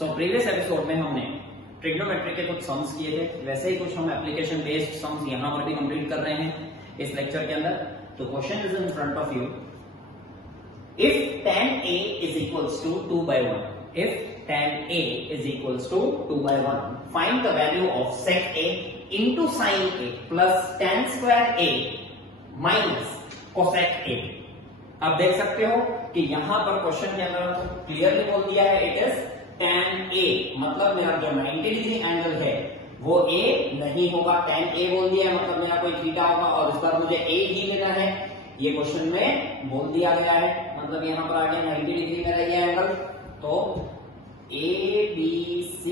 So previous episode में हमने trigonometry के कुछ सम्स किए थे, वैसे ही कुछ हम एप्लीकेशन बेस्ड सम्स यहाँ पर भी कंप्लीट कर रहे हैं इस लेक्चर के अंदर। तो question is in front of you. If tan a is equals to 2 by 1, if tan a is equals to 2 by 1, find the value of sec a into sin a plus tan square a minus cosec a। आप देख सकते हो कि यहाँ पर question के अंदर clearly बोल दिया है इट इज tan a, मतलब मेरा जो 90 डिग्री एंगल है वो a नहीं होगा, tan a बोल दिया है मतलब मेरा कोई थीटा होगा और इस बार मुझे a ही लेना है, ये क्वेश्चन में बोल दिया गया है। मतलब यहाँ पर आगे 90 डिग्री मेरा ये एंगल, तो ABC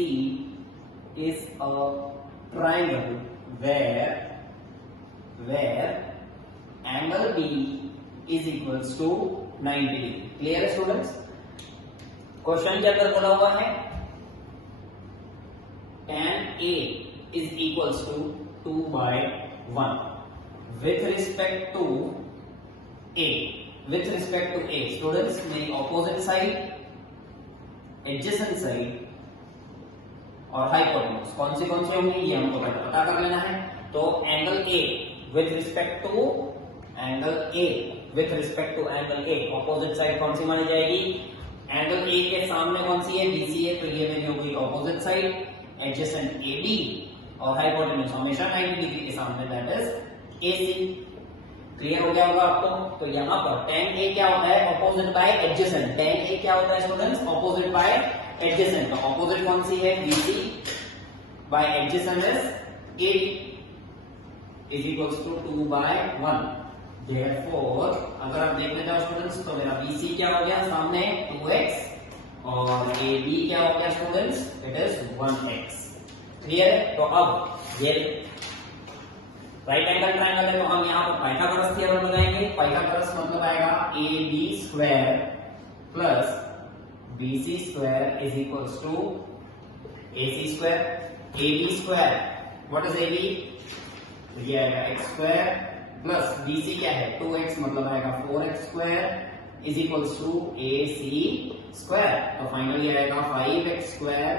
is a triangle where angle B is equals to 90 degree। Clear है स्टूडेंट्स? क्वेश्चन के अंदर बोला हुआ है tan A is equals to 2 by 1 with respect to A। with respect to A students, मेरी ऑपोजिट साइड, एडजेसेंट साइड और hypotenuse कौन सी होंगी ये हमको पता कर लेना है। तो angle A with respect to angle A opposite side कौन सी मानी जाएगी? एंगल A के सामने कौन सी है? BC है, तो ये मेरी होगी ऑपोजिट साइड, एडजेसेंट AB और हाइपोटेन्यूज हमेशा 90 डिग्री के सामने, दैट इज AC। क्लियर हो गया होगा आपको? तो यहाँ पर tan A क्या होता है? Opposite by adjacent. tan A क्या होता है स्टूडेंट्स? Opposite by adjacent. तो ऑपोजिट कौन सी है? BC by adjacent is AB इज इक्वल्स टू 2 by 1। Therefore, अगर आप देखने जाओ स्टूडेंट्स तो मेरा BC क्या हो गया सामने? 2x और AB क्या हो गया students? It is 1x। Clear है? तो अब ये राइट एंगल ट्रायंगल है तो हम यहाँ पर पाइथागोरस थ्योरम लगाएंगे। पाइथागोरस मतलब आएगा AB square plus BC square is equals to AC square. AB square, what is AB? तो ये आएगा x स्क्वायर प्लस BC क्या है? 2x मतलब आएगा 4x square is equals to AC square. तो फाइनली आएगा 5x square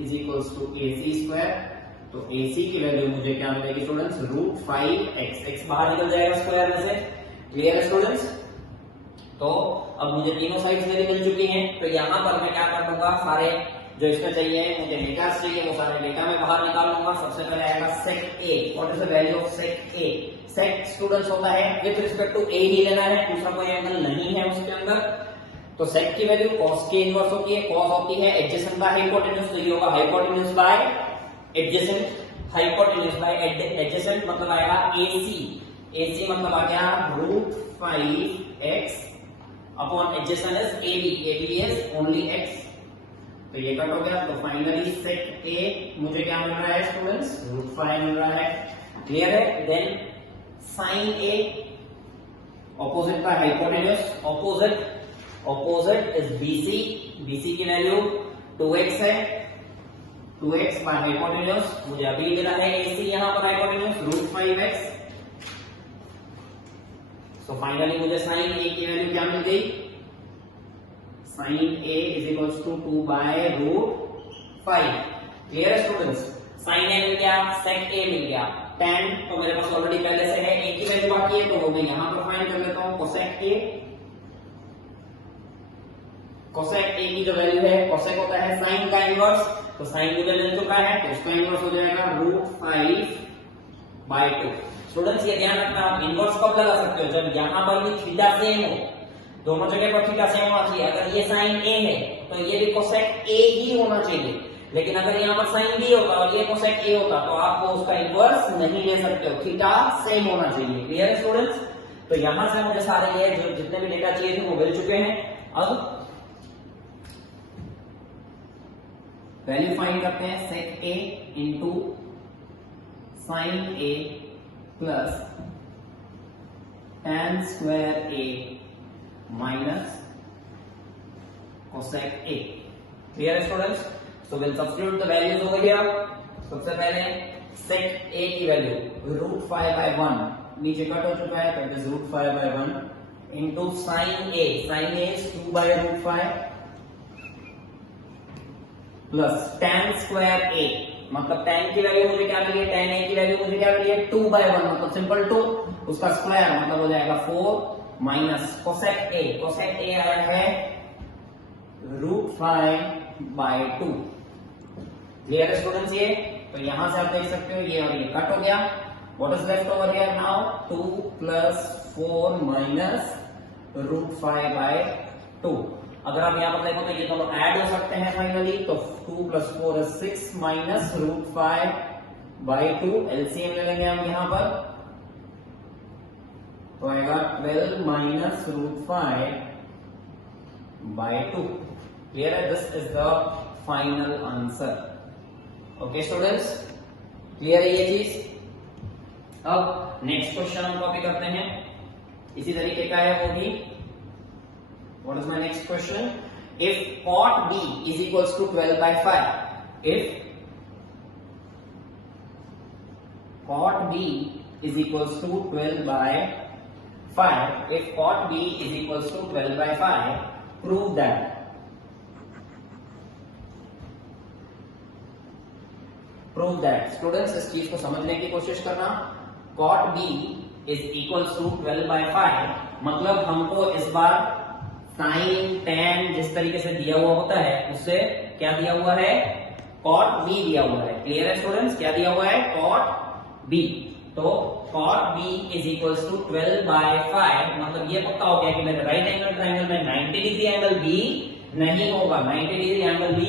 is equals to AC square. तो AC की वैल्यू मुझे क्या मिलेगी स्टूडेंट्स? √5x। x बाहर निकल जाएगा स्क्वायर में से। क्लियर है स्टूडेंट्स? तो अब मुझे तीनों साइड्स मेरी मिल चुकी हैं, तो यहाँ पर मैं क्या कर दूंगा, सारे जो इसमें चाहिए मुझे डेटा चाहिए वो सारे डेटा में बाहर निकाल लूंगा। सबसे पहले आएगा sec A। What is the value of sec A? sec students होता है विद रिस्पेक्ट टू A ही लेना है, दूसरा कोई एंगल नहीं है उसके अंदर। तो sec की वैल्यू cos के इनवर्स होती है, cos होती है एडजेसेंट बाय हाइपोटेन्यूज, तो ये होगा hypotenuse by adjacent. Hypotenuse by adjacent मतलब आएगा AC मतलब आ गया √5x upon adjacent is AB is only x। तो ये कट हो गया। तो फाइनली sec A मुझे क्या मिल रहा है स्टूडेंट्स? √5 मिल रहा है। क्लियर है? Then sin A opposite by hypotenuse, opposite is BC की वैल्यू 2x है, 2x बाय हाइपोटेन्यूज मुझे अभी लेना है AC यहाँ पर हाइपोटेन्यूज √5x। सो फाइनली मुझे sin A की वैल्यू क्या मिल गई? sin A is equals to 2 by √5। Clear है स्टूडेंट्स? sin A मिल गया, sec A मिल गया, tan तो मेरे पास ऑलरेडी पहले से है, A की वैल्यू बाकी है तो वो मैं यहाँ पर फाइंड कर लेता हूँ। cosec A की जो वैल्यू है, cosec होता है sin का इनवर्स, तो sin मुझे मिल चुका है तो उसका इनवर्स हो जाएगा √5/2। स्टूडेंट्स ये ध्यान रखना, आप इनवर्स कब लगा सकते हो? जब यहाँ पर भी थीटा सेम हो, दोनों जगह पर थीटा सेम होना चाहिए। अगर ये sin A है तो ये भी cosec A ही होना चाहिए, लेकिन अगर यहाँ पर sin B होता और ये cosec A होता तो आपको उसका इनवर्स नहीं ले सकते हो, थीटा सेम होना चाहिए। क्लियर है स्टूडेंट्स? तो यहां से मुझे सारे ये जो जितने भी डेटा चाहिए थे वो मिल चुके हैं। अब वैल्यू फाइंड करते हैं sec A into sin A plus tan square A minus cosec A। Clear है students? So will substitute the values over here. सबसे पहले sec A की वैल्यू √5/1 नीचे कट हो चुका है तो it is √5/1 into sin A। sin A is 2 by √5 plus tan square a, मतलब tan की वैल्यू मुझे क्या मिली है, tan a की वैल्यू मुझे क्या मिली है 2/1, मतलब सिंपल 2, उसका स्क्वायर मतलब हो जाएगा 4 minus cosec a, cosec a आया है √5/2। क्लियर है स्टूडेंट्स ये? तो यहां से आप देख सकते हो ये और ये कट हो गया। What is left over here now, 2 + 4 minus √5/2। अगर आप यहां पर देखो तो ये दोनों ऐड हो सकते हैं फाइनली, तो 2 + 4 is 6 माइनस √5/2, एलसीएम ले लेंगे हम यहां पर, तो आएगा 12 माइनस √5/2। क्लियर है? This is the final answer. Okay students, clear है ये चीज? अब नेक्स्ट क्वेश्चन हम कॉपी करते हैं, इसी तरीके का है वो भी। What is my next question? If cot B is equals to 12/5, if cot B is equals to 12/5, if cot B is equals to 12/5, prove that. Prove that. Students, इस चीज को समझने की कोशिश करना। cot B is equals to 12/5, मतलब हमको इस बार साइन tan जिस तरीके से दिया हुआ होता है उससे क्या दिया हुआ है, cot B दिया हुआ है। क्लियर है स्टूडेंट्स? क्या दिया हुआ है, cot B। तो cot B is equals to 12/5, मतलब ये पक्का हो गया कि मेरे राइट एंगल ट्राइंगल में 90 डिग्री एंगल B नहीं होगा, 90 डिग्री एंगल B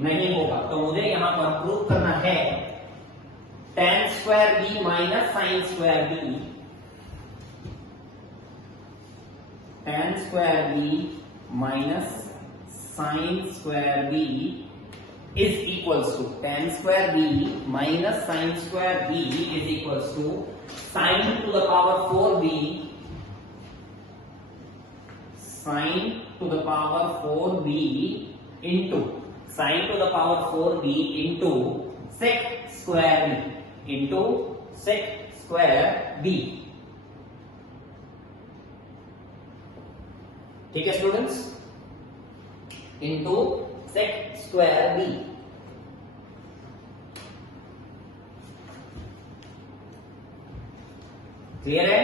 नहीं होगा। तो मुझे यहां पर प्रूव करना है tan square B minus sine square B, tan square B minus sine square B is equals to tan square B minus sine square B is equals to sin to the power 4B, sin to the power 4B into sin to the power 4B into sec square B into sec square B। ठीक है students? Into sec square B. Clear है?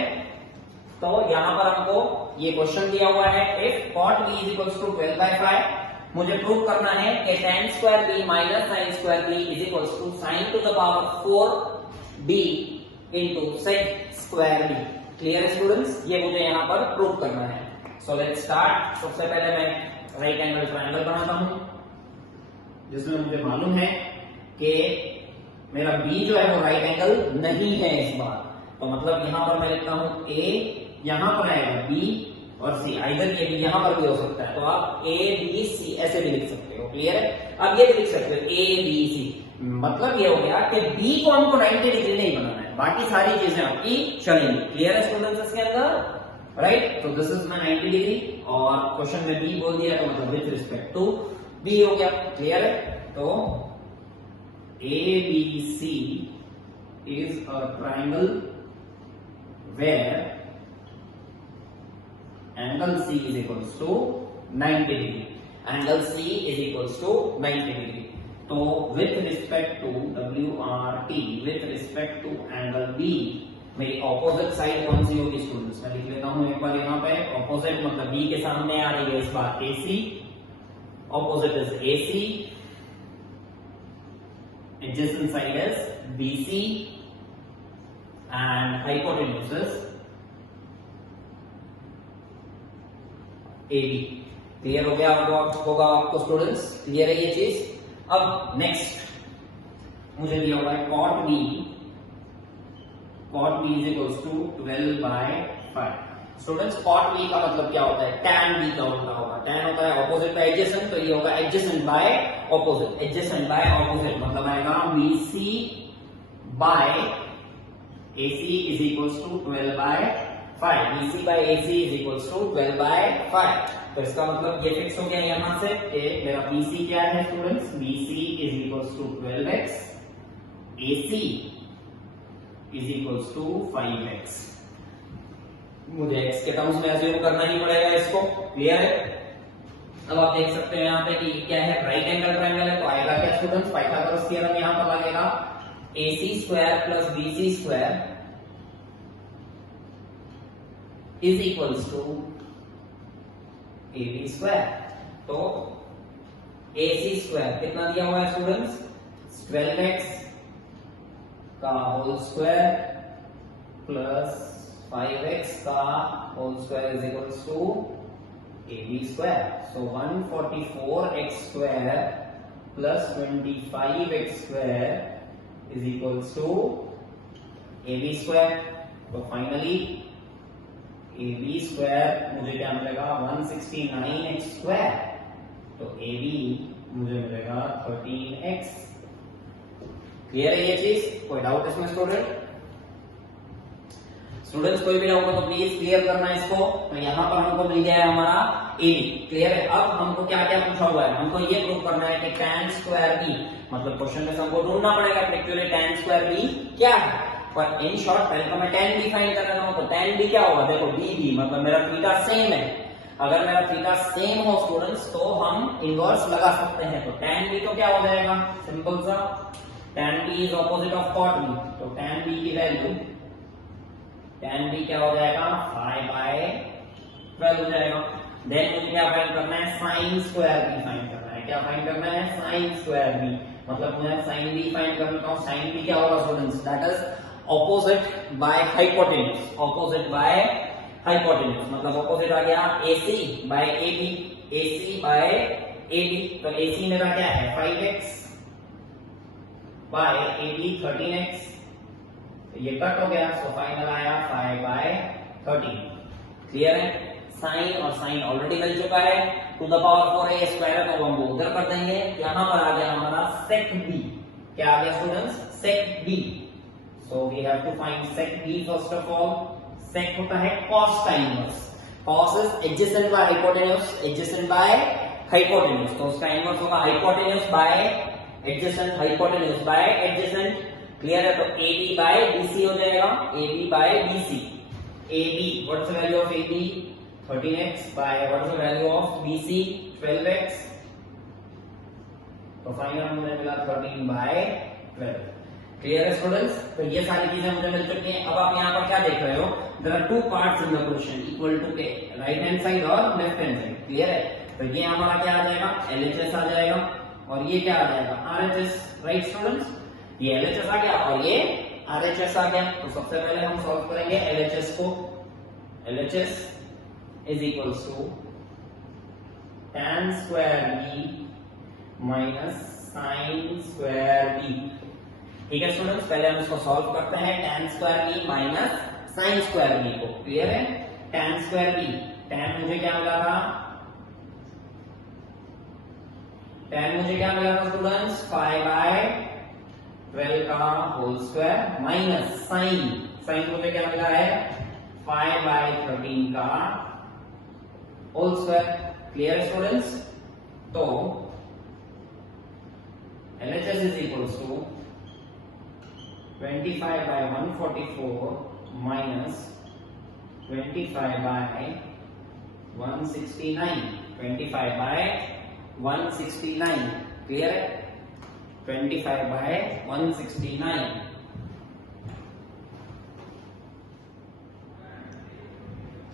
तो यहां पर हमको ये question दिया हुआ है, if cot B is equals to 12/5, मुझे प्रूव करना है कि tan square B minus sine square B is equals to sin to the power 4B into sec square B। Clear है स्टूडेंट्स? ये मुझे यहां पर प्रूव करना है। So let's start. सबसे पहले मैं राइट एंगल ट्रायंगल बनाता हूं, जिसमें मुझे मालूम है कि मेरा B जो है वो राइट एंगल नहीं है इस बार, तो मतलब यहां पर मैं लिखता हूं A, यहां पर आएगा B और C, आइदर ये भी यहां पर भी हो सकता है, तो आप A B C ऐसे भी लिख सकते हो। क्लियर है? अब ये भी लिख सकते हो A B C, मतलब ये हो गया कि B को हमको 90 डिग्री नहीं बनाना है, बाकी सारी चीजें आपकी चलेंगी। क्लियर है स्टूडेंट्स इसके अंदर? राइट, तो दिस इज माय 90 डिग्री और क्वेश्चन में B बोल दिया, तो मतलब विथ रिस्पेक्ट टू B हो गया। क्लियर है? तो ABC is a triangle where angle C is equals to 90 degree. Angle C is equals to 90 degree. तो with respect to WRT, with respect to angle B, मेरी opposite side कौन सी होगी students? मैं लिख लेता हूं एक बार यहाँ पे, ऑपोजिट मतलब B के सामने आ रही है इस बार AC, opposite is AC, adjacent side is BC and hypotenuse is AB। Clear हो गया होगा आपको स्टूडेंट्स? क्लियर है ये चीज? अब नेक्स्ट मुझे दिया हुआ है cot B is equals to 12/5। Students cot B का मतलब क्या होता है? tan B का उल्टा होगा। tan होता है ऑपोजिट बाय एडजेसेंट, तो ये होगा adjacent by opposite, adjacent by opposite मतलब आएगा BC by AC is equals to 12/5। BC by AC is equals to 12/5। तो इसका मतलब ये फिक्स हो गया यहां से कि मेरा BC क्या है students? BC is equals to 12x, AC is equals to 5x। मुझे x के टर्म्स में अज्यूम करना ही पड़ेगा इसको। क्लियर है? अब आप देख सकते हो यहाँ पे कि क्या है, राइट एंगल ट्रायंगल है, तो आएगा क्या स्टूडेंट्स, पाइथागोरस थ्योरम यहाँ पर लगेगा, AC square plus BC square is equals to AB square. तो AC स्क्वायर कितना दिया हुआ है स्टूडेंट्स, 12x का होल स्क्वायर प्लस 5x का whole square is equals to AB square. So 144x square plus 25x square is equals to AB square. तो finally AB square मुझे क्या मिलेगा, 169x स्क्वायर। तो AB मुझे मिलेगा 13x। क्लियर है ये चीज, कोई डाउट इसमें स्टूडेंट्स कोई भी डाउट हो तो प्लीज क्लियर करना इसको। तो यहाँ पर हमको मिल गया है हमारा AB। क्लियर है, अब हमको क्या क्या पूछा हुआ है, हमको ये प्रूव करना है कि tan स्क्वायर B, मतलब क्वेश्चन में हमको ढूंढना पड़ेगा एक्चुअली tan स्क्वायर B क्या है। पर इन शॉर्ट पहले तो मैं tan B फाइंड कर रहा हूं, तो tan B क्या होगा, देखो BB मतलब मेरा थीटा सेम है। अगर मेरा थीटा सेम हो स्टूडेंट्स तो हम इनवर्स लगा सकते हैं। तो tan B तो क्या हो जाएगा, सिंपल सा, tan B is opposite of cot B। तो tan B की वैल्यू, tan B क्या हो जाएगा, 5/12 हो जाएगा। देन मुझे क्या फाइंड करना है, sin स्क्वायर B फाइंड करना है। क्या फाइंड करना है, sin स्क्वायर B, मतलब मुझे sin B फाइंड करना है। sin B क्या होगा students, that is opposite by hypotenuse. Opposite by hypotenuse मतलब ऑपोजिट आ गया AC by AB, AC by AB। तो AC मेरा क्या है, 5x बाय AB 13x, ये कट हो गया, सो फाइनल आया 5/13। क्लियर है, साइन और साइन ऑलरेडी मिल चुका है, to the power 4a square है तो हम वो उधर कर देंगे। यहां पर आ गया हमारा sec b। क्या आ गया students, sec b। So we have to find sec b first of all. sec होता है cos का inverse, cos is adjacent by hypotenuse, adjacent by hypotenuse, तो उसका इनवर्स होगा hypotenuse by adjacent, hypotenuse by adjacent. Clear है, तो AB by BC हो जाएगा, AB by BC। AB what's the value of AB, 13x by what's the value of BC, 12x। तो final मुझे मिला 13/12। क्लियर है स्टूडेंट्स, तो ये सारी चीजें मुझे मिल चुकी हैं। अब आप यहाँ पर क्या देख रहे हो, there are two parts in the question equal to K, right hand side और लेफ्ट हैंड साइड। क्लियर है, तो ये हमारा क्या आ जाएगा, LHS आ जाएगा, और ये क्या आ जाएगा, RHS। राइट स्टूडेंट्स, ये LHS आ गया और ये RHS आ गया। तो सबसे पहले हम सॉल्व करेंगे LHS को। LHS is equals to tan square B minus sin square B। ठीक है स्टूडेंट्स, पहले हम इसको सॉल्व करते हैं, tan square B minus sin square B को। क्लियर है, tan स्क्वायर B, tan मुझे क्या मिला था, tan मुझे क्या मिला था स्टूडेंट्स, 5/12 का होल स्क्वायर माइनस sin मुझे क्या मिला है, 5/13 का होल स्क्वायर। क्लियर स्टूडेंट्स, तो LHS is equals to 25/144 minus 25/169, 25/169। Clear है, 25/169।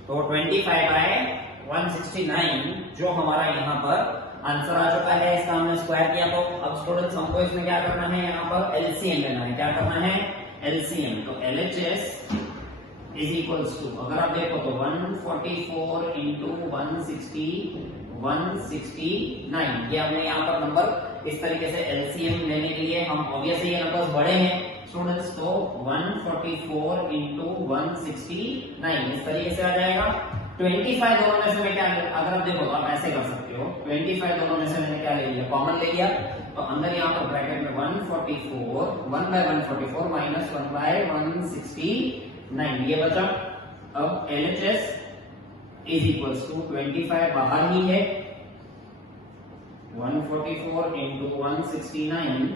तो 25/169 जो हमारा यहाँ पर आंसर आ चुका है, इसका हमने स्क्वायर किया। तो अब स्टूडेंट्स हमको इसमें क्या करना है, यहाँ पर LCM लेना है। क्या करना है, LCM। तो LHS इज इक्वल्स टू, अगर आप देखो तो 144 इंटू 169, ये हमने यहाँ पर नंबर इस तरीके से LCM लेने के लिए हम ऑब्वियसली ये नंबर्स बड़े हैं स्टूडेंट्स, तो 144 इंटू 169 इस तरीके से आ जाएगा। 25 दोनों में से मैं क्या, अगर आप देखो तो आप ऐसे कर सकते हो, 25 दोनों में से मैंने क्या ले लिया, कॉमन ले लिया। तो अंदर यहाँ पर ब्रैकेट में 144 1/144 माइनस 1/169 ये बचा। अब LHS इज इक्वल्स टू 25 बाहर ही है, 144 इंटू 169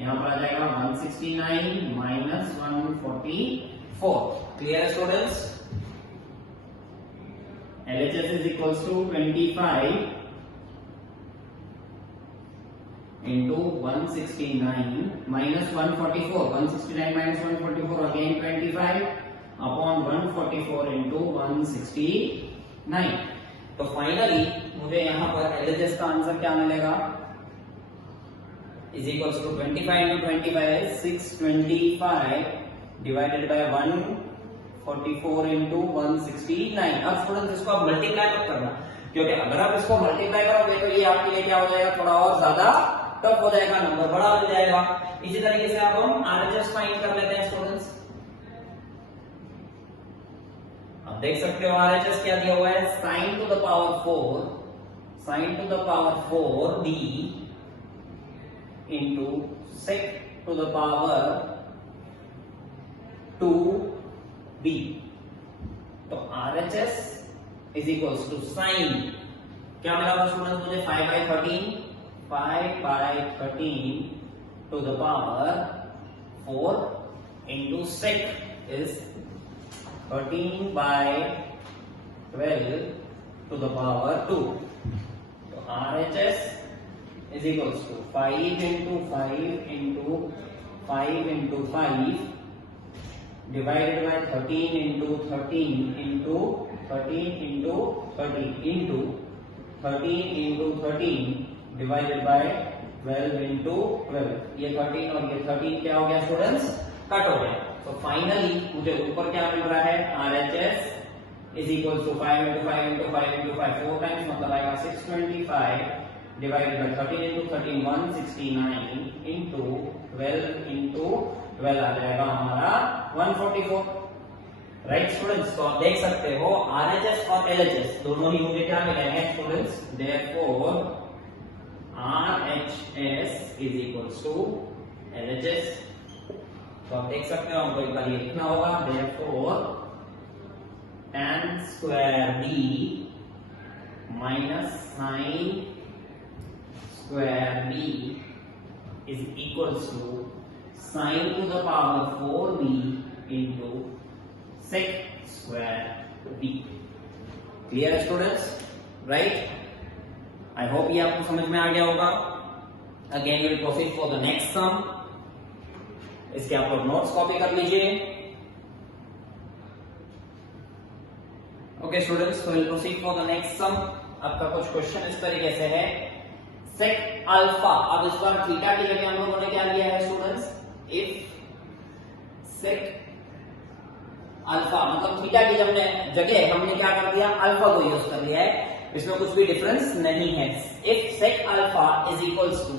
यहाँ पर आ जाएगा 169 minus 144। Clear students, LHS is equals to 25 into 169 minus 144. 169 minus 144 again 25 upon 144 into 169. तो फाइनली मुझे यहाँ पर LHS का आंसर क्या मिलेगा? Is equals to 25 into 25 is 625 divided by 144 into 169. अब स्टूडेंट्स इसको आप मल्टीप्लाई मत करना, क्योंकि अगर आप इसको मल्टीप्लाई करोगे तो ये आपके लिए क्या हो जाएगा, थोड़ा और ज्यादा टफ हो जाएगा, नंबर बड़ा हो जाएगा। इसी तरीके से अब हम RHS फाइंड कर लेते हैं स्टूडेंट्स। अब देख सकते हो RHS क्या दिया हुआ है, sin to the power 4d into sec to the power 2b। तो RHS is equals to sin क्या मिला स्टूडेंट्स मुझे 5 by 13 to the power 4 into sec is 13 by 12 to the power 2। तो RHS is equals to 5 into 5 into 5 into 5 divided by 13 into 13 into 13 into 13 into 13 into 13 divided by 12 into 12। ये 13 और ये 13 क्या हो गया स्टूडेंट्स, कट हो गया। तो फाइनली मुझे ऊपर क्या मिल रहा है, RHS is equals to 5 into 5 into 5 into 5 4 times, मतलब आएगा 625 divided by 13 into 13 169 into 12 into 12 आ जाएगा हमारा 144। राइट स्टूडेंट्स, तो आप देख सकते हो RHS और LHS दोनों ही मुझे क्या मिले हैं students, therefore RHS is equals to LHS। तो आप देख सकते हो हमको एक बार ये लिखना होगा, therefore tan square d minus sin square b is equals to sin to the power 4b into sec square b। Clear है स्टूडेंट्स, राइट? आई होप ये आपको समझ में आ गया होगा। Again will proceed for the next sum. इसके आप लोग नोट्स कॉपी कर लीजिए। ओके स्टूडेंट्स, तो will proceed for the next sum. आपका कुछ क्वेश्चन इस तरीके से है, सेक अल्फा। अब इस बार थीटा की जगह हम लोगों ने क्या लिया है स्टूडेंट्स, इफ सेक अल्फा, मतलब थीटा की जगह हमने क्या कर दिया, अल्फा को यूज कर लिया है, इसमें कुछ भी डिफरेंस नहीं है। If sec alpha is equals to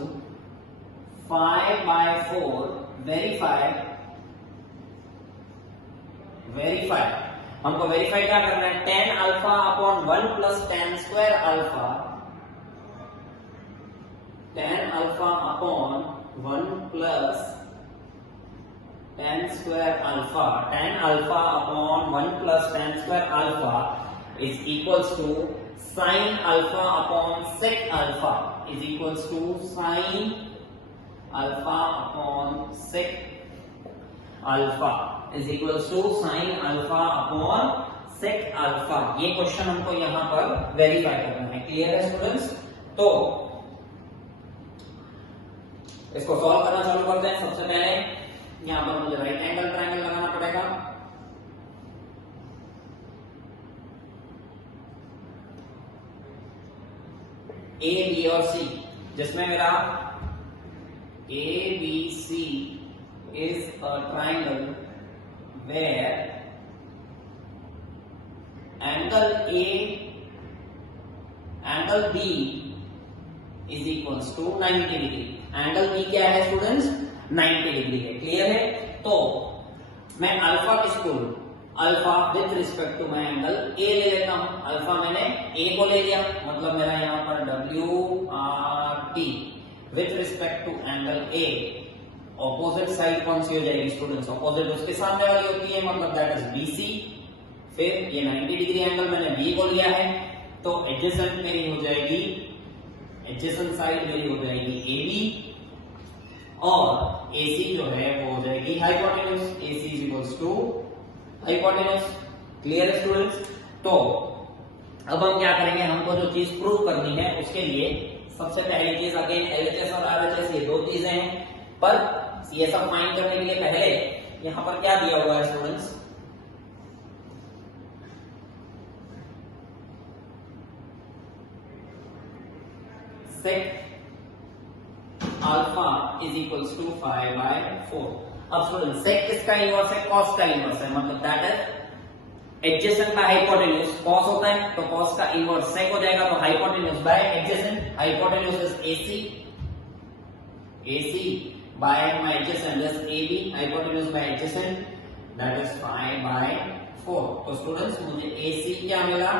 5 by 4 verify हमको वेरीफाई क्या करना है, tan alpha upon 1 plus tan square alpha, tan alpha upon 1 plus tan square alpha, tan alpha upon 1 plus tan square alpha is equals to sin alpha upon sec alpha is equals to sin alpha upon sec alpha is equals to sin alpha upon sec alpha. ये question हमको यहाँ पर verify करना है। Clear है students? तो इसको solve करना चालू करते हैं। सबसे पहले यहाँ पर मुझे राइट एंगल ट्रायंगल लगाना पड़ेगा। ए बी और सी, जिसमें मेरा A B C is a triangle where angle A, angle B is equals to 90 degree. Angle B क्या है स्टूडेंट्स, 90 डिग्री है। क्लियर है? तो मैं अल्फा किसको, अल्फा विथ रिस्पेक्ट टू मैं एंगल A ले लेता हूं। अल्फा मैंने A को ले लिया, मतलब मेरा यहाँ पर WRT with respect to angle A। Opposite side कौन सी हो जाएगी स्टूडेंट्स, ऑपोजिट उसके सामने वाली होती है, मतलब दैट इज BC। फिर ये 90 डिग्री एंगल मैंने B को लिया है, तो एडजेसेंट मेरी हो जाएगी, एडजेसेंट साइड मेरी हो जाएगी AB, और AC जो है वो हो जाएगी hypotenuse. AC is equals to hypotenuse. Clear है स्टूडेंट्स? तो अब हम क्या करेंगे, हमको जो चीज प्रूव करनी है उसके लिए सबसे पहली चीज अगेन एलएचएस और आरएचएस, ये दो चीजें हैं, पर ये सब फाइंड करने के लिए पहले यहां पर क्या दिया हुआ है students, sec alpha is equals to 5/4। अब स्टूडेंट सेक किसका इनवर्स है, कॉस का इनवर्स है, मतलब that is adjacent by hypotenuse, cos होता है तो कॉस का इनवर्स सेक हो जाएगा, तो hypotenuse by adjacent, hypotenuse is AC, AC by my adjacent is AB, hypotenuse by adjacent that is 5/4। तो स्टूडेंट्स मुझे एसी क्या मिला,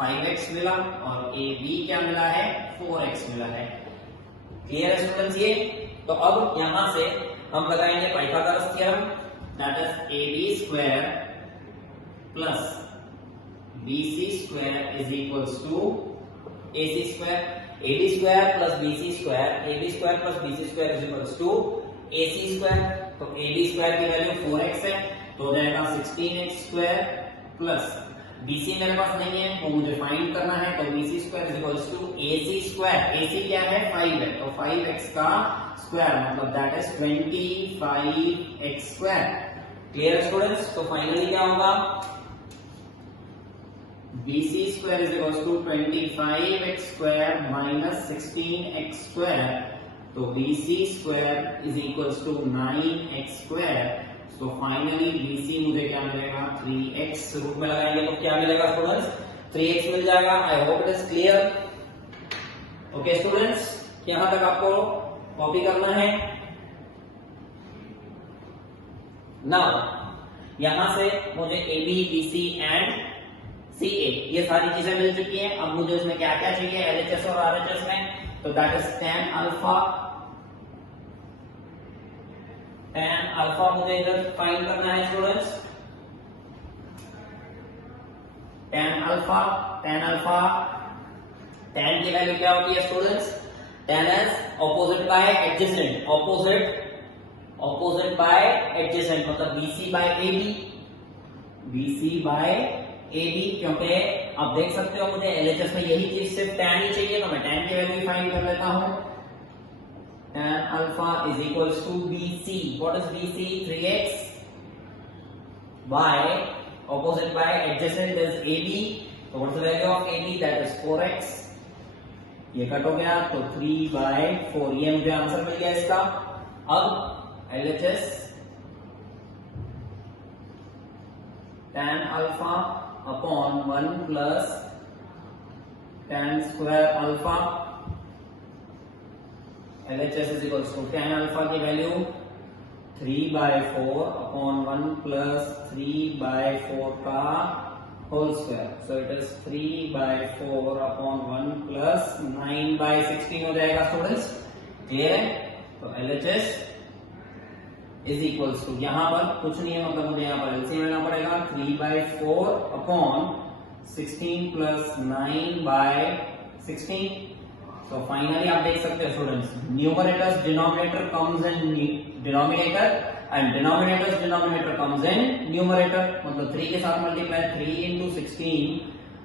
5x मिला, और AB क्या मिला है, 4x मिला है। क्लियर है स्टूडेंट्स ये? तो अब यहां से हम लगाएंगे Pythagoras theorem, that is AB square plus BC square is equals to AC square, AB square plus BC square, AB square plus BC square is equals to AC square. तो AB square की value 4x है, तो हो जाएगा 16x square plus BC मेरे पास नहीं है तो मुझे फाइंड करना है, तो BC square is equals to AC square, AC क्या है 5 है, तो 5x का स्क्वायर मतलब that is 25x square. Clear students? तो फाइनली क्या होगा, BC square is equals to 25x square minus 16x square, तो BC square is equals to 9x square. तो फाइनली BC मुझे क्या मिलेगा, 3x, रूट में लगाएंगे तो क्या मिलेगा स्टूडेंट्स, 3x मिल जाएगा। I hope it is clear. Okay students, यहां तक आपको कॉपी करना है। नाउ यहां से मुझे AB, BC एंड CA ये सारी चीजें मिल चुकी हैं। अब मुझे उसमें क्या क्या चाहिए LHS और RHS में, तो दैट इज tan अल्फा मुझे इधर फाइंड करना है स्टूडेंट्स। tan अल्फा tan की वैल्यू क्या होती है students, tan is opposite by adjacent, opposite by adjacent मतलब BC बाय AB, क्योंकि आप देख सकते हो मुझे LHS में यही चीज सिर्फ tan ही चाहिए, तो मैं tan की वैल्यू फाइंड कर लेता हूं। tan alpha is equals to BC, what is BC, 3x by opposite by adjacent is AB, तो what's the value of AB, that is 4x। ये कट हो गया तो 3/4, ये मुझे आंसर मिल गया इसका। अब LHS tan alpha upon 1 plus tan square alpha, LHS is equals to tan alpha की वैल्यू 3/4 अपॉन 1 प्लस 3/4 का whole square, so it is 3/4 upon 1 plus 9/16 हो जाएगा स्टूडेंट्स। क्लियर है? तो LHS इज इक्वल्स टू, यहां पर कुछ नहीं है मतलब मुझे यहां पर एलसीएम लेना पड़ेगा, 3/4 अपॉन 16 प्लस 9/16। तो फाइनली आप देख सकते हो students, numerators denominator comes in denominator and denominator comes in numerator, मतलब 3 के साथ multiply, 3 into 16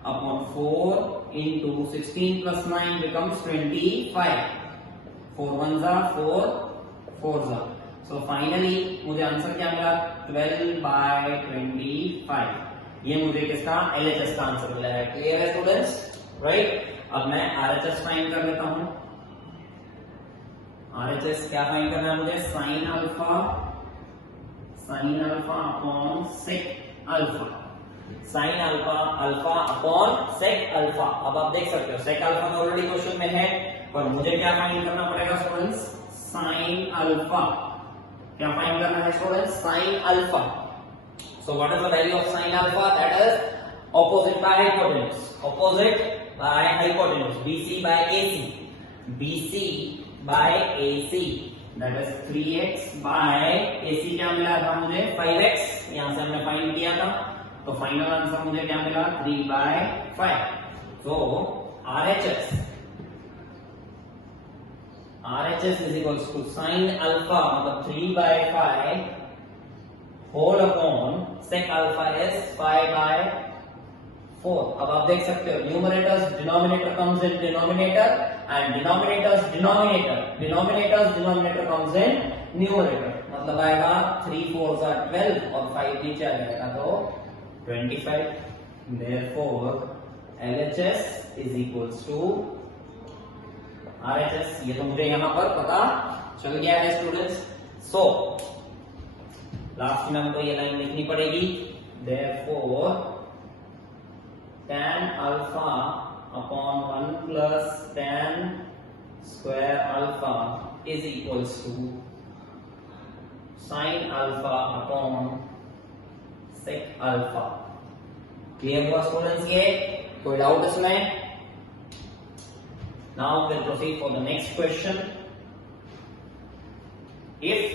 upon 4 into 16 plus 9 becomes 25, 4 1 जा 4 4 जा। सो फाइनली मुझे आंसर क्या मिला, 12/25। ये मुझे किसका, LHS का आंसर मिला है। क्लियर है स्टूडेंट्स? राइट। अब मैं RHS फाइंड कर लेता हूं। RHS क्या फाइंड करना है मुझे, sine alpha upon sec alpha, sine alpha upon sec alpha. अब आप देख सकते हो सेक अल्फा तो ऑलरेडी क्वेश्चन में है, पर मुझे क्या फाइंड करना पड़ेगा स्टूडेंट्स, साइन अल्फा। क्या फाइंड करना है students, sine alpha. So what is the value of sine alpha, that is opposite by hypotenuse, BC by AC, BC by AC that is 3x by AC क्या मिला था मुझे, 5x, यहां से हमने फाइंड किया था, तो फाइनल आंसर मुझे क्या मिला, 3/5। तो RHS is equals to sin alpha मतलब 3/5 whole upon sec alpha is 5/4 4। अब आप देख सकते हो numerators denominator comes in denominator and denominators denominator comes in numerator, मतलब आएगा 3 4 12 और 5 नीचे आ जाएगा तो 25। Therefore LHS is equals to RHS। ये तो मुझे यहाँ पर पता चल गया है स्टूडेंट्स। सो लास्ट में हमको ये लाइन लिखनी पड़ेगी, Therefore tan alpha upon 1 plus tan square alpha is equals to sin alpha upon sec alpha। Clear हुआ स्टूडेंट्स? ये कोई डाउट इसमें? Now we'll proceed for the next question. If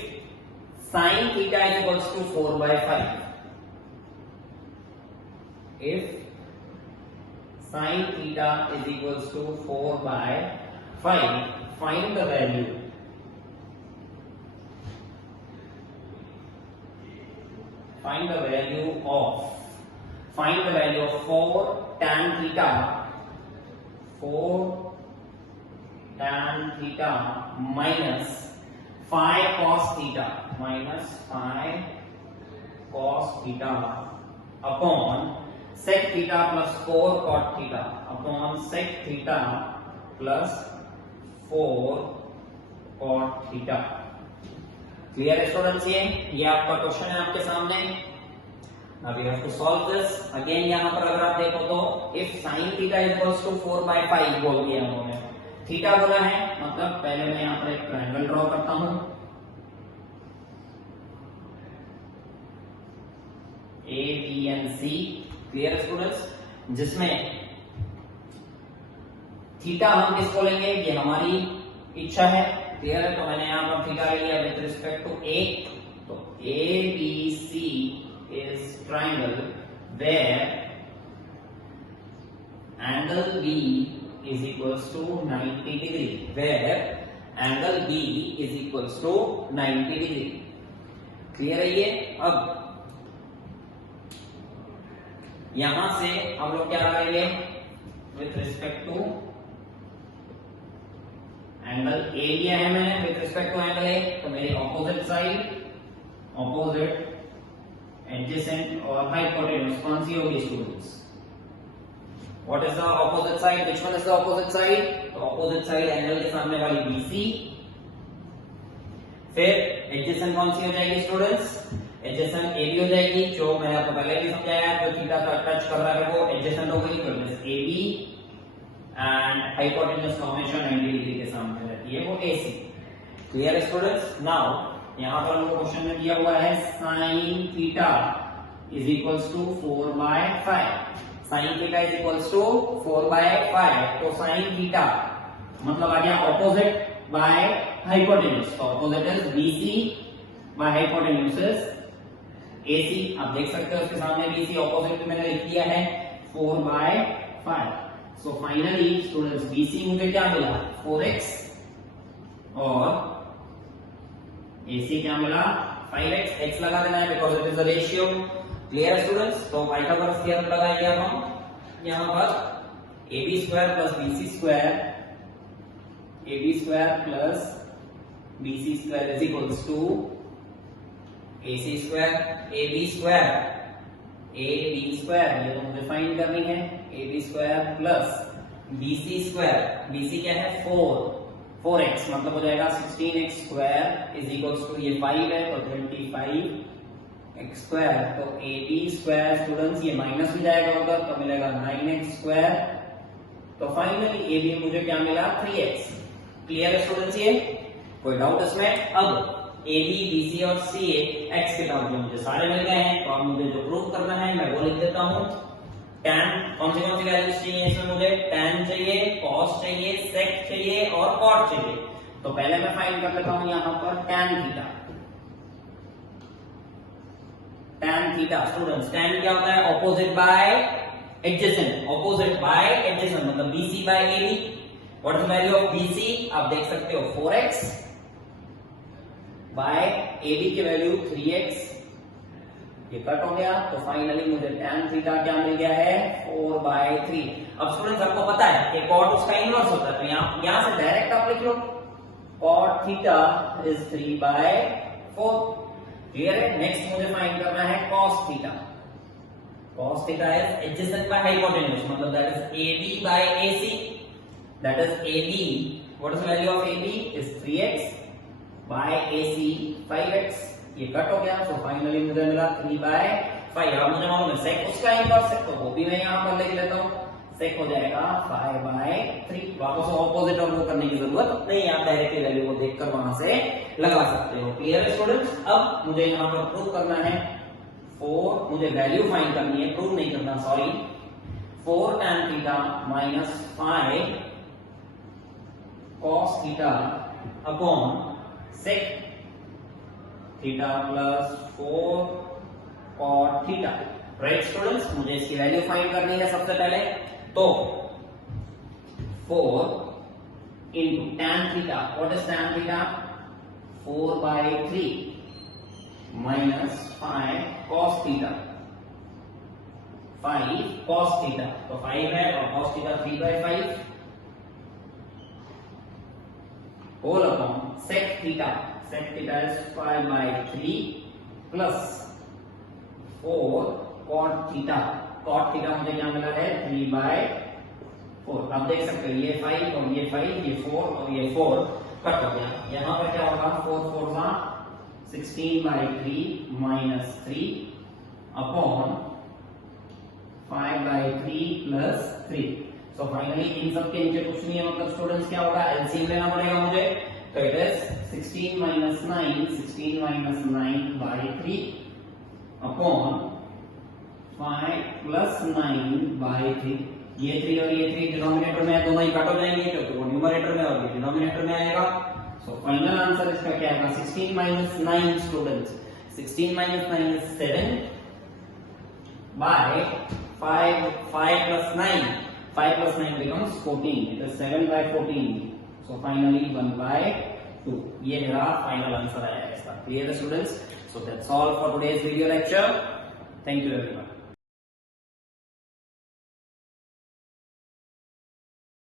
sin theta is equals to 4/5, if sin theta is equals to 4/5, find the value of 4 tan theta minus 5 cos theta upon sec theta plus 4 cot theta upon sec theta plus 4 cot theta। Clear है students? ये आपका question है आपके सामने। Now we have to solve this again। यहाँ पर अगर आप देखो तो if sin theta equals to 4/5 बोल दिया उन्होंने, थीटा बोला है, मतलब पहले मैं यहाँ पर एक ट्रायंगल ड्रॉ करता हूं, A B and C। Clear students? जिसमें थीटा हम किसको लेंगे, ये हमारी इच्छा है। क्लियर है? तो मैंने यहाँ पर थीटा ले लिया विद रिस्पेक्ट टू A। तो ABC is triangle where angle B is equals to 90 degree, where angle B is equals to 90 degree। Clear है ये? अब यहां से हम लोग क्या करेंगे with respect to angle A लिया है मैंने with respect to angle A, तो मेरी ऑपोजिट साइड, ऑपोजिट, एडजेसेंट और हाइपोटेन्यूज कौन सी होगी students? What is the opposite side? Which one is the opposite side? तो ऑपोजिट साइड एंगल के सामने वाली बीसी। फिर एडजेसेंट कौन सी हो जाएगी स्टूडेंट्स? एडजेसेंट एबी हो जाएगी, जो मैंने आपको पहले भी समझाया, जो थीटा का टच कर रहा है वो एडजेसेंट हो गई, तो एबी एंड हाइपोटेन्यूज हमेशा 90 डिग्री के सामने रहती है, वो एसी। क्लियर है स्टूडेंट्स? नाउ यहाँ पर हमको क्वेश्चन में दिया हुआ है sin theta is equals to 4/5। sin theta is equals to 4/5, तो sin थीटा मतलब आ गया ऑपोजिट बाय हाइपोटेन्यूज, तो opposite is BC by hypotenuse is AC। आप देख सकते हो उसके सामने BC ऑपोजिट मैंने लिख दिया है 4/5। सो फाइनली स्टूडेंट्स BC मुझे क्या मिला 4x और AC क्या मिला 5x। x लगा देना है because it is a ratio. Clear students? तो पाइथागोरस थ्योरम लगाएंगे अब हम यहाँ पर AB square plus BC square, AB square plus BC square is equals to AC square, AB square, AB square, ये तो मुझे फाइंड करनी है, AB square plus BC square, BC क्या है 4x, मतलब हो जाएगा 16x square is equals to ये 5 है तो 25x स्क्वायर। तो AB स्क्वायर स्टूडेंट्स ये माइनस में जाएगा उधर तो मिलेगा 9x स्क्वायर। तो फाइनली AB मुझे क्या मिला 3x। क्लियर है स्टूडेंट्स? ये कोई डाउट इसमें? अब AB, BC और CA x के टर्म में मुझे सारे मिल गए हैं, तो अब मुझे जो प्रूव करना है मैं वो लिख देता हूँ। tan कौन सी वैल्यूज चाहिए इसमें मुझे? tan चाहिए, cos चाहिए, sec चाहिए और cot चाहिए। तो पहले मैं फाइंड कर लेता हूँ यहाँ पर tan theta. tan theta students tan क्या होता है? Opposite by adjacent, opposite by adjacent मतलब BC by AB। What is the value of BC? आप देख सकते हो 4x बाय AB की वैल्यू 3x ये कट हो गया, तो फाइनली मुझे tan थीटा क्या मिल गया है 4/3। अब स्टूडेंट्स आपको पता है कि cot उसका इनवर्स होता है, तो यहां से डायरेक्ट आप लिख लो cot थीटा इज 3/4। क्लियर है। नेक्स्ट मुझे फाइंड करना है cos theta. cos theta is adjacent by hypotenuse, मतलब that is AB by AC, that is AB, what is the value of AB is 3x by AC 5x। ये cut हो गया, तो finally मुझे मिला 3/5। अब मुझे मालूम है sec उसका इनवर्स है, तो वो भी मैं यहां पर लिख लेता हूं, sec हो जाएगा 5/3। वापस ऑपोजिट और वो करने की जरूरत नहीं, आप डायरेक्टली वैल्यू को देखकर वहां से लगा सकते हो। क्लियर है स्टूडेंट्स। अब मुझे यहां पर प्रूव करना है 4, मुझे वैल्यू फाइंड करनी है, प्रूव नहीं करना, sorry. 4 tan theta minus 5 cos theta upon sec theta plus 4 cot theta. Right students, मुझे इसकी वैल्यू फाइंड करनी है सबसे पहले, तो 4 into tan theta, what is tan theta 4/3 minus 5 cos theta 5 cos theta, तो 5 है और cos theta 3/5 whole upon sec theta, sec theta is 5/3 plus 4 cot theta, cot theta मुझे क्या मिला है 3/4। अब देख सकते हो ये 5 और ये 5, ये 4 और ये 4 कट हो गया। यहाँ पर क्या होगा 4 4 का 16/3 माइनस 3 अपॉन 5/3 प्लस 3। तो फाइनली इन सब के नीचे कुछ नहीं है, मतलब स्टूडेंट्स क्या होगा एलसीएम लेना पड़ेगा मुझे, तो it is 16 minus 9/3 upon 5 plus 9/3। ये 3 और ये 3 डिनोमिनेटर में है, दोनों ही कट हो जाएंगे क्योंकि वो न्यूमरेटर में और ये डिनोमिनेटर में आएगा। सो फाइनल आंसर इसका क्या आएगा 16 minus 9 students, 16 minus 9 is 7 by 5 plus 9, 5 plus 9 becomes 14, it is 7/14। So finally 1/2। ये मेरा फाइनल आंसर आया है इसका। क्लियर है students. So that's all for today's video lecture. Thank you everyone.